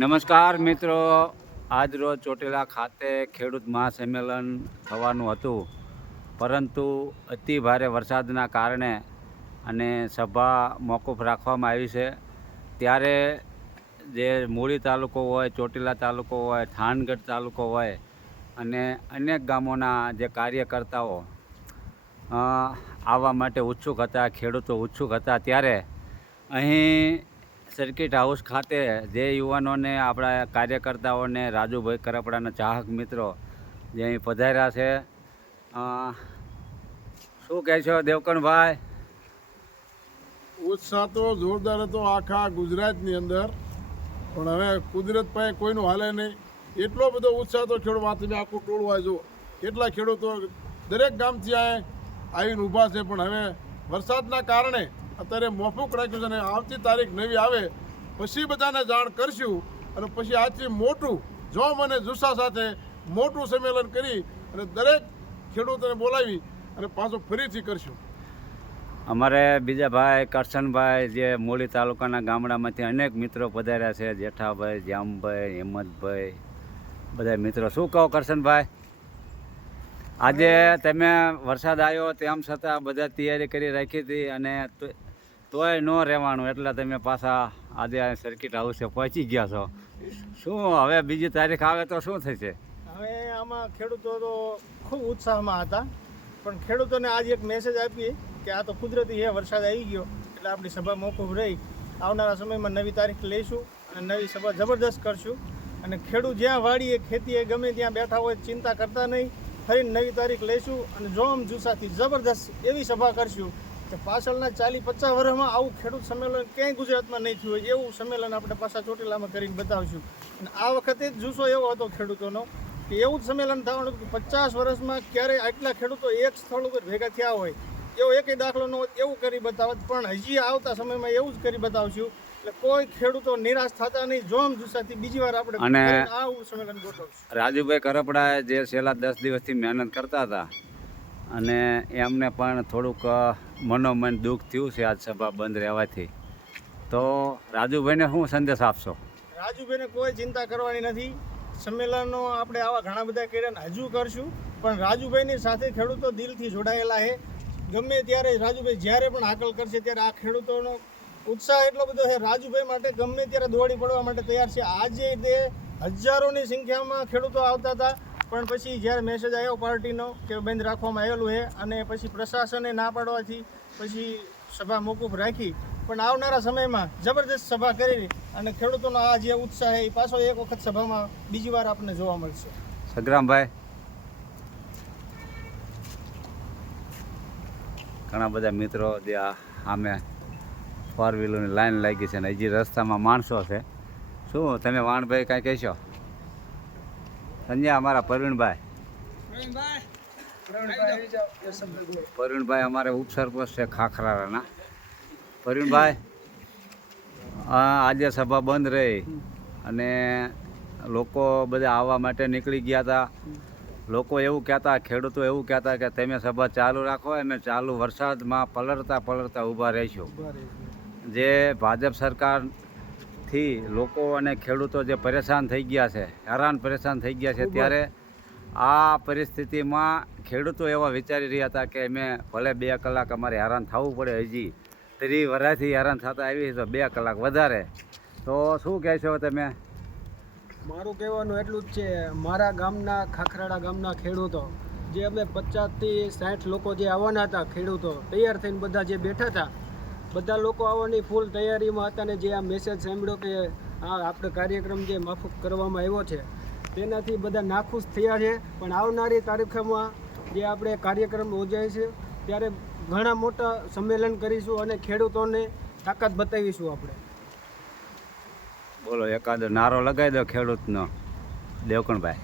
નમસ્કાર મિત્રો, આજ રોજ ચોટીલા ખાતે ખેડૂત મહાસંમેલન થવાનું હતું, પરંતુ અતિ ભારે વરસાદના કારણે અને સભા મોકૂફ રાખવામાં આવી છે. ત્યારે જે મૂળી તાલુકો હોય, ચોટીલા તાલુકો હોય, થાનગઢ તાલુકો હોય અને અનેક ગામોના જે કાર્યકર્તાઓ આવવા માટે ઉત્સુક હતા, ખેડૂતો ઉત્સુક હતા. ત્યારે અહીં સર્કિટ હાઉસ ખાતે જે યુવાનોને, આપણા કાર્યકર્તાઓને, રાજુભાઈ કરપડાના ચાહક મિત્રો જે અહીં પધાર્યા છે, શું કહેશો દેવકણભાઈ? ઉત્સાહ તો જોરદાર હતો આખા ગુજરાતની અંદર, પણ હવે કુદરત પાસે કોઈનું હાલે નહીં. એટલો બધો ઉત્સાહ તો ખેડૂત તમે આખું ટોળું વાંચો, કેટલા ખેડૂતો દરેક ગામથી આવીને ઊભા છે. પણ હવે વરસાદના કારણે અત્યારે મોકૂફ રાખ્યું છે અને આવતી તારીખ નવી આવે પછી બધાને જાણ કરશું. અને પછી આજથી મોટું જોમ અને જુસ્સા સાથે મોટું સંમેલન કરી અને દરેક ખેડૂતોને બોલાવી અને પાછું ફરીથી કરશું. અમારે બીજા ભાઈ કરશનભાઈ, જે મૂળી તાલુકાના ગામડામાંથી અનેક મિત્રો પધાર્યા છે, જેઠાભાઈ, જામભાઈ, હિંમતભાઈ, બધા મિત્રો. શું કહો કરશનભાઈ? આજે તમે વરસાદ આવ્યો તેમ છતાં બધા તૈયારી કરી રાખી હતી અને તોય ન રહેવાનું, એટલે તમે પાછા આજે સર્કિટ હાઉસે પહોંચી ગયા છો. શું હવે બીજી તારીખ આવે તો શું થશે? હવે આમાં ખેડૂતો તો ખૂબ ઉત્સાહમાં હતા, પણ ખેડૂતોને આજે એક મેસેજ આપીએ કે આ તો કુદરતી છે, વરસાદ આવી ગયો એટલે આપણી સભા મોકૂફ રહી. આવનારા સમયમાં નવી તારીખ લઈશું અને નવી સભા જબરદસ્ત કરશું. અને ખેડૂત જ્યાં વાડીએ, ખેતીએ, ગમે ત્યાં બેઠા હોય ચિંતા કરતા નહીં, ફરીને નવી તારીખ લઈશું અને જોમ જુસ્સાથી જબરદસ્ત એવી સભા કરશું કે પાછળના 40-50 વર્ષમાં આવું ખેડૂત સંમેલન ક્યાંય ગુજરાતમાં નહીં થયું હોય એવું સંમેલન આપણે પાછા ચોટીલામાં કરીને બતાવશું. અને આ વખતે જ જુસ્સો એવો હતો ખેડૂતોનો કે એવું જ સંમેલન થવાનું કે 50 વર્ષમાં ક્યારેય આટલા ખેડૂતો એક સ્થળ ઉપર ભેગા થયા હોય એવો એકેય દાખલો ન હોય એવું કરી બતાવત. પણ હજી આવતા સમયમાં એવું જ કરી બતાવશું એટલે કોઈ ખેડૂતો નિરાશ થતા નહીં. જોમ જુસ્સાથી બીજી વાર આપણે આવું સંમેલન ગોઠવશું. રાજુભાઈ કરપડાએ જે છેલ્લા 10 દિવસથી મહેનત કરતા હતા અને એમને પણ થોડુંક મનોમન દુઃખ થયું છે આજ સભા બંધ રહેવાથી, તો રાજુભાઈને શું સંદેશ આપશો? રાજુભાઈને કોઈ ચિંતા કરવાની નથી. સંમેલનો આપણે આવા ઘણા બધા કર્યા હજુ કરશું, પણ રાજુભાઈની સાથે ખેડૂતો દિલથી જોડાયેલા છે. ગમે ત્યારે રાજુભાઈ જ્યારે પણ હાકલ કરશે ત્યારે આ ખેડૂતોનો ઉત્સાહ એટલો બધો છે, રાજુભાઈ માટે ગમે ત્યારે દોડી પડવા માટે તૈયાર છે. આજે તે હજારોની સંખ્યામાં ખેડૂતો આવતા હતા, પણ પછી જ્યારે મેસેજ આવ્યો પાર્ટીનો કે બંધ રાખવામાં આવેલું છે અને પછી પ્રશાસને ના પાડવાથી પછી સભા મોકૂફ રાખી. પણ આવનારા સમયમાં જબરદસ્ત સભા કરી અને ખેડૂતોનો આ જે ઉત્સાહ છે એ પાછો એક વખત સભામાં બીજી વાર આપણને જોવા મળશે. સંગ્રામભાઈ, ઘણા બધા મિત્રો જે સામે 4 વ્હીલરની લાઈન લાગી છે અને હજી રસ્તામાં માણસો છે. શું તમે વાણભાઈ કાંઈ કહેશો? સંજય, અમારા પ્રવીણભાઈ અમારે ઉપસરપંચ છે ખાખરાના. પ્રવીણભાઈ, આજે સભા બંધ રહી અને લોકો બધા આવવા માટે નીકળી ગયા હતા. લોકો એવું કહેતા, ખેડૂતો એવું કહેતા કે તમે સભા ચાલુ રાખો, અમે ચાલુ વરસાદમાં પલળતા ઊભા રહીશું. જે ભાજપ સરકારથી લોકો અને ખેડૂતો જે પરેશાન થઈ ગયા છે, હેરાન પરેશાન થઈ ગયા છે, ત્યારે આ પરિસ્થિતિમાં ખેડૂતો એવા વિચારી રહ્યા હતા કે અમે ભલે 2 કલાક અમારે હેરાન થવું પડે, હજી 30 વર્ષથી હેરાન થતા આવી તો 2 કલાક વધારે. તો શું કહેશો તમે? મારું કહેવાનું એટલું જ છે, મારા ગામના ખાખરાડા ગામના ખેડૂતો જે અમે 50થી 60 લોકો જે આવવાના હતા, ખેડૂતો તૈયાર થઈને બધા જે બેઠા હતા, બધા લોકો આવવાની ફૂલ તૈયારીમાં હતા. અને જે આ મેસેજ સાંભળ્યો કે આ આપણે કાર્યક્રમ જે માફક કરવામાં આવ્યો છે તેનાથી બધા નાખુશ થયા છે. પણ આવનારી તારીખોમાં જે આપણે કાર્યક્રમ યોજાય છે ત્યારે ઘણા મોટા સંમેલન કરીશું અને ખેડૂતોને તાકાત બતાવીશું. આપણે બોલો, એકાદો નારો લગાવી દો ખેડૂતનો, દેવકણભાઈ.